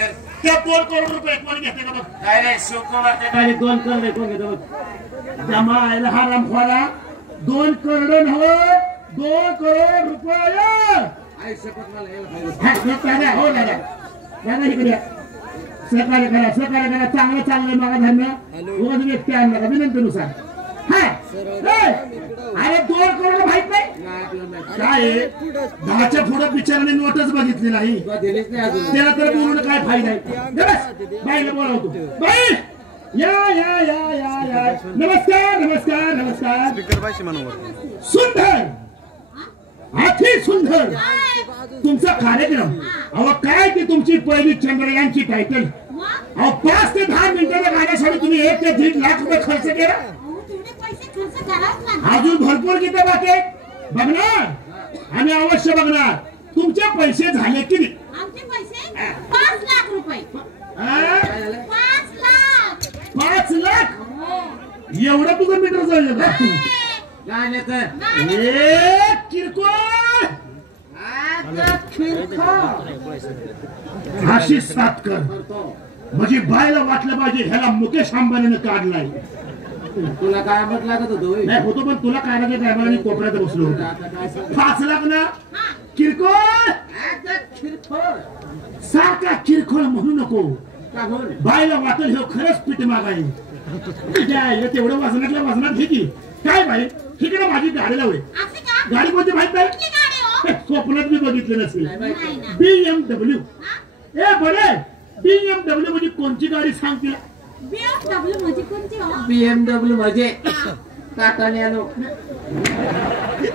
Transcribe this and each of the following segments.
त्या 2 करोड रुपये कोण घेते का बघ? काय रे शिवकुमार ते काय 2 करोड कोण घेते बघ? जमा आयला हा रामखोरा 2 करोड नव्हे 2 करोड रुपये. आई शपथ मला हो दादा दादा इकडे सहकार्य करा चांगलं मागा धन्य रोज व्यक्ती आणणार विनंतीनुसार. हा अरे 2 करोड माहित नाही काय 10च्या पुढे बिचाराने नोटच बघितली नाही त्याला तर बोलून काय फायदा आहे. बाईला बोलावतो बाई या या या या या नमस्कार सुंदर अति सुंदर तुमचा कार्यक्रम. अहो काय ती तुमची पहिली चंद्रयानची टायटल. अहो 5 ते 10 मिनिटाच्या गाण्यासाठी तुम्ही 1 ते 1.5 लाख रुपये खर्च केला. अजून भरपूर गीतं बाकी आहेत बघणार आणि अवश्य बघणार. तुमचे पैसे झाले की नाही? आमचे पैसे 5 लाख रुपये. 5 लाख एवढं तुझं मीटर चाललं का? अशी साथ कर म्हणजे बायला वाटलं पाहिजे ह्याला मुकेश अंबानीने काढलाय. तुला काय मत लागत होतो? नाही होतो पण तुला काय लागत नाही. मी कोपऱ्यात बसलो होतो. 5 लाख ना किरकोळ सारखा किरकोळ म्हणू नको. बायला वाटेल हे खरंच पीठ मागाय तेवढं वजनात घे की काय बाई ठीक आहे ना. माझी गाडी लावली गाडी कोणती माहित नाही स्वप्नात मी बघितलं नसेल. BMW ए बरे BMW म्हणजे कोणती गाडी सांगते? BMW म्हणजे टाटा नॅनो.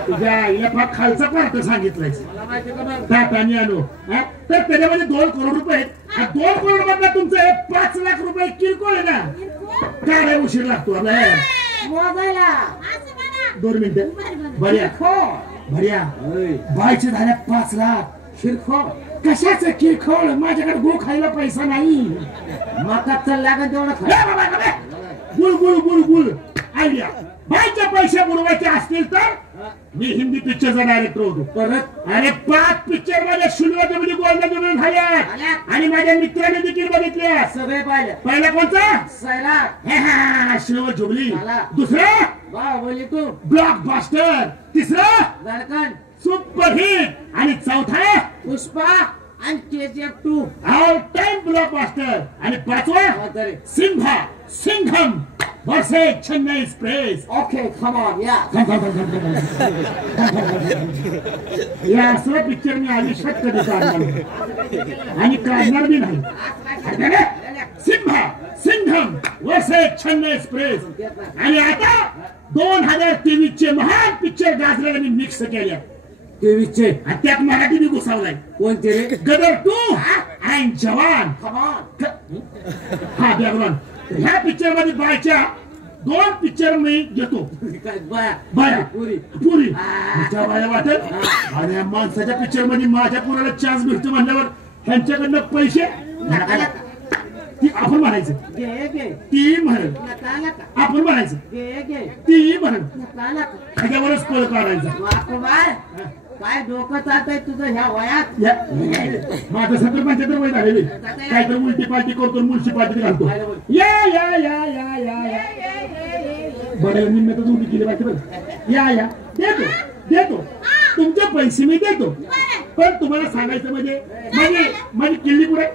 तुझ्या आईला फार खालचा पार्ट सांगितलाय टाटा नॅनो. तर त्याच्यामध्ये 2 करोड रुपये 2 करोड मधला तुमचं 5 लाख रुपये किरकोळ आहे ना. काय उशीर लागतो मोबाईलला 2 मिनिटं बढिया बायचे झाल्या 5 लाख शिरखोळ कशाचं किरकोळ? माझ्याकडे गो खायला पैसा नाही. मका चालला का तेवढा गुळ आयडिया. बायच्या पैसे बुडवायचे असतील तर मी हिंदी पिक्चरचा डायरेक्टर होतो. परत अरे 5 पिक्चर माझ्या शिल्वामध्ये गोल्डन झाल्या आणि माझ्या मित्राने देखील बघितल्या. सगळे पाहिले. पहिला कोणता? Sairat silver jubilee. दुसरा बाहुबली 2 ब्लॉकबस्टर. तिसरा धडकन सुपरहिट आणि चौथा पुष्पा आणि KGF 2 ऑल टाइम ब्लॉकबस्टर. आणि 5वा Singham versus Chennai Express. Okay come on या या असला पिक्चर मी आयुष्यात कधी काढणार आणि काढणार बी नाही. Singham versus Chennai express. आणि आता 2023 चे महान पिक्चर गाजलेले मी मिक्स केल्या. 23 चे त्यात मराठी बी घुसावलाय. कोणते रे? गदर 2 आणि जवान. हा बॅकग्राऊंड. ह्या पिक्चर मध्ये बायच्या 2 पिक्चर मी घेतो. बाया पुरी बाया वाटत आणि माणसाच्या पिक्चर मध्ये माझ्या पुराला चान्स भेटतो म्हणल्यावर ह्यांच्याकडनं पैसे ती आपण म्हणायचं. ती म्हणत आपण म्हणायचं. ती म्हणत ह्याच्यावरच पळ काढायचं. काय डोकं चालतंय तुझं ह्या वयात? माझं 70-75 वय झालेले. काय तर उलटी पालटी करतो म्युन्सिपालिटी घालतो. या या या या या या बरं निम्म्यातच उलटी केली पाहिजे बरं. या देतो तुमचे पैसे मी देतो. पण तुम्हाला सांगायचं म्हणजे माझी किल्ली पुढे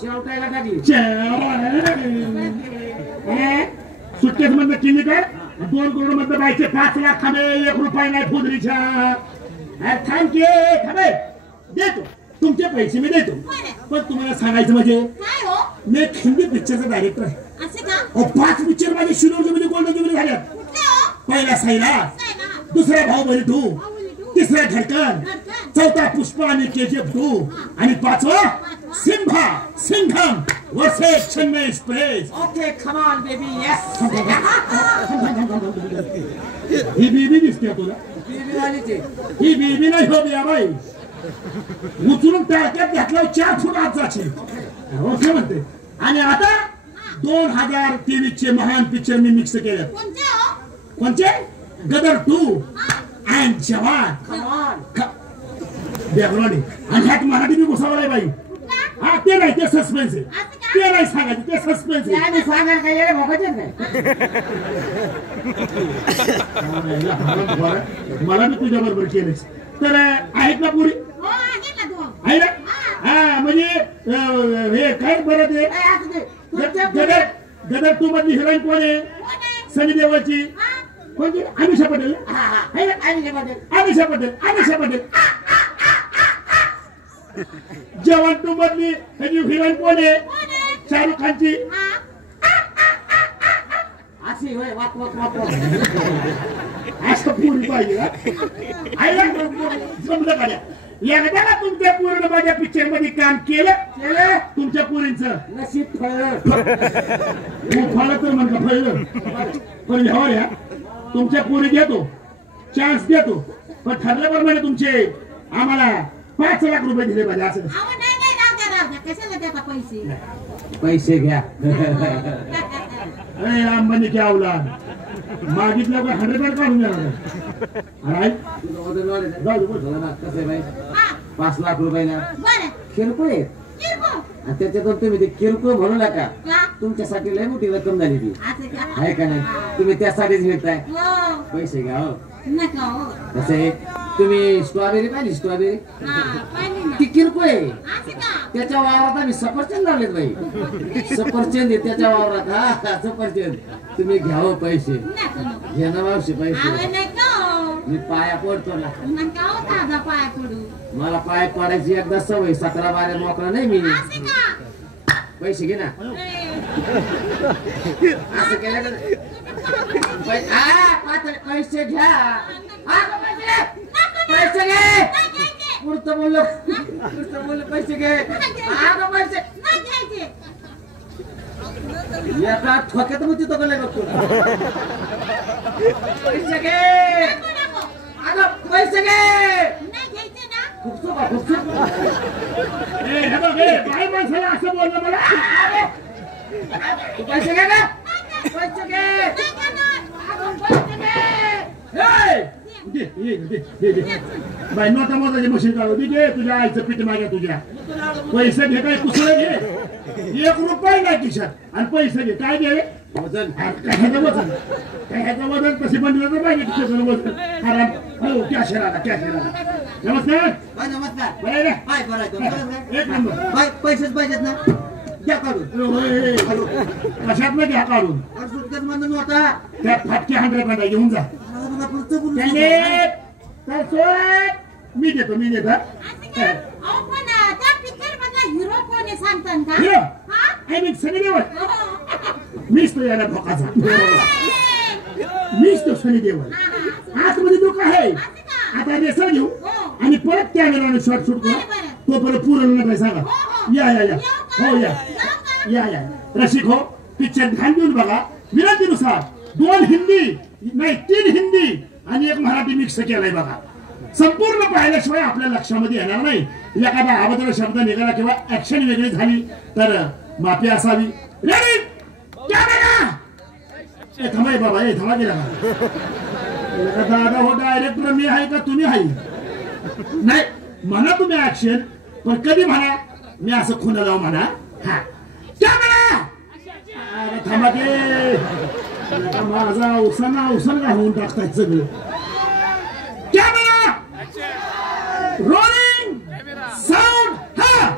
शेवटायला कधी सुटकेस मधलं किल्ली काय 2 करोड मधलं बायचे 5 लाख थांबे 1 रुपया नाही फुदरीच्या. थांबे देतो तुमचे पैसे मी देतो. पण तुम्हाला सांगायचं म्हणजे मी हिंदी पिक्चरचा डायरेक्टर आहे. 5 पिक्चर माझे शिरोर जुबली गोल्डन जुबली झाल्यात. पहिला सैराट, दुसरा बाहुबली 2, तिसरा धडकन, चौथा पुष्पा आणि KGF 2 आणि 5वा Singham versus Chennai Express. Okay come on baby yes. ही बेबी दिसते तुला? ही बेबी नाही हो बिया बाई. उचलून टाक्यात घातल्यावर 4 फूट आत जाशील. ओके म्हणते. आणि आता 2023 चे महान पिक्चर मी मिक्स केले. कोणते? गदर 2 आणि जवान. आणि ह्यात मराठी मी घुसावलाय बाई. हा ते नाही, ते सस्पेन्स आहे. असं का? ते नाही सांगायचं, ते सस्पेन्स ते आहे. आम्ही सांगायला काय येडे भोकायचे काय मला बी तुझ्या बरोबर केलंच. तर आहेत ना पुरी? हो आहे ना दोन. आहे ना? हा म्हणजे हे काय बरं ते काय असू दे तुमच्या गदर गदर टू मधली हिरोईन कोण आहे? कोण आहे? सनी देओलची. हा? कोणती? अमिषा पटेल. हा हा आहे ना? आणि मध्ये अमिषा पटेल, अमिषा पटेल. जवान टू मधली ह्याची हिरोईन कोण आहे? कोण आहे? शाहरुख खानची. हा? अशी होय वाक वाक वाक वाक असं पुरी पाहिजे का? आहे ना? जमलं का? एकदा तुमच्या पूर्ण माझ्या पिक्चर मध्ये काम केलं केलं तुमच्या पुरींचं नशीब फळ फळ तर म्हणलं फळलं पण ह्यावर या तुमच्या पुरी देतो, चान्स देतो, पण ठरल्याप्रमाणे तुमचे आम्हाला 5 लाख रुपये दिले पाहिजे. असं अहो नाही नाही राहू द्या कशाला देता पैसे पैसे घ्या अरे अंबानी क्या औलाद मागितलं का 100 काढून द्या. जाऊ दे बोल. कसं बाई हा 5 लाख रुपये ना बरं किरकोळ आहे किरकोळ आणि त्याच्यातून तुम्ही ते किरकोळ म्हणू नका का तुमच्यासाठी लय मोठी रक्कम झाली ती असं का आहे का नाही तुम्ही त्यासाठीच भेटताय हो पैसे घ्या हो नका हो कसं आहे तुम्ही स्ट्रॉबेरी पाहिली स्ट्रॉबेरी हा पाहिजे ना ती किरकोळ आहे असं का त्याच्या वावरात आम्ही सफरचंद लावलेत बाई सफरचंद आहे त्याच्या वावरात हा सफरचंद तुम्ही घ्यावं पैसे नको नको घ्या ना मावशी पैसे अहो नका हो. मी पाया पडतो ना नका हो दादा पाया पडू मला पाय पडायची एकदा सवय 17-12 मोकळा नाही मी असं का पैसे घे ना असं केलं का नाही? पैसे घ्या हा, पैसे घे पुढचं बोललो पैसे घे हा गं, पैसे नाही घ्यायचे एका ठोक्यात मग तिथं गेले बघतो पैसे घे नको नको अगं पैसे घे नाही घ्यायचे ना खुपसू का खुपसू ए, हे बघ, हे बाई माणसाला असं बोललं मला. तू पैसे घे ना पैसे घे नाही घेणार. अगं, पैसे घे ए, दे, दे. बाई नोटा मोजाची मशीन काढू दे. घे तुझ्या आईचं पीठ मागे तुझ्या पैसे घे काय कुसळ घे 1 रुपया नाही खिशात आणि पैसे घे काय घे वजन कशाचं वजन कशाचं वजन कशी बनलं तर पाहिजे खिशाचं वजन आराम. हो कॅशर आला कॅशर आला. नमस्कार बाय नमस्कार बरं आहे ना? बाय बरं आहे, बरं आहे. एक नंबर. बाय पैसेच पाहिजेत ना घ्या काढून कशात नाही घ्या काढून सुटकेस म्हणून होता त्यात फाटके 100 काढा घेऊन जा. त्याने तर सोड मी देतो असं का अहो पण त्या पिक्चर मधला हिरो कोण आहे सांगतान का हिरो? हा आय मीन सनी देओल. हो. मीच तो याला भोकाचा ए, मीच तो सनी देओल. हा, आतमध्ये दुःख आहे. असं का आता रेसर घेऊ हो. आणि परत कॅमेराने शॉट शूट करू. बरं. तो परत पूर्ण नाही सांगा. हो. या या या येऊ का? हो या जाऊ का? या रसिक हो पिक्चर ध्यान देऊन बघा. विनंतीनुसार 2 हिंदी नाही 3 हिंदी आणि 1 मराठी मिक्स केलाय बघा. संपूर्ण पाहिल्याशिवाय आपल्या लक्षामध्ये येणार नाही. एखादा अभद्र शब्द निघाला किंवा ऍक्शन वेगळी झाली तर माफी असावी. रेडी कॅमेरा ए थांबा बाबा ए थांबा गेला दादा हो डायरेक्टर मी आहे का तुम्ही आहे नाही म्हणा तुम्ही ऍक्शन पण कधी म्हणा मी असं खुना जाऊ म्हणा. हा कॅमेरा अरे थांबा की माझा उसन घालून टाकताय सगळं. कॅमेरा रोलिंग साऊंड हा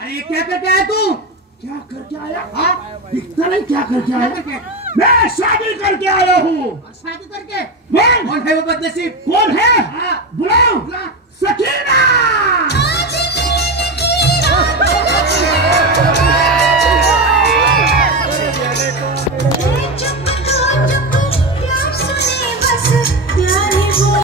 अरे क्या करके आया तू क्या करके आया? हाँ? दिखता नहीं क्या करके आया? मैं शादी करके आया हूँ. शादी करके कौन कौन है वो बदनसीब कौन है? हाँ। बुलाओ. सकीना.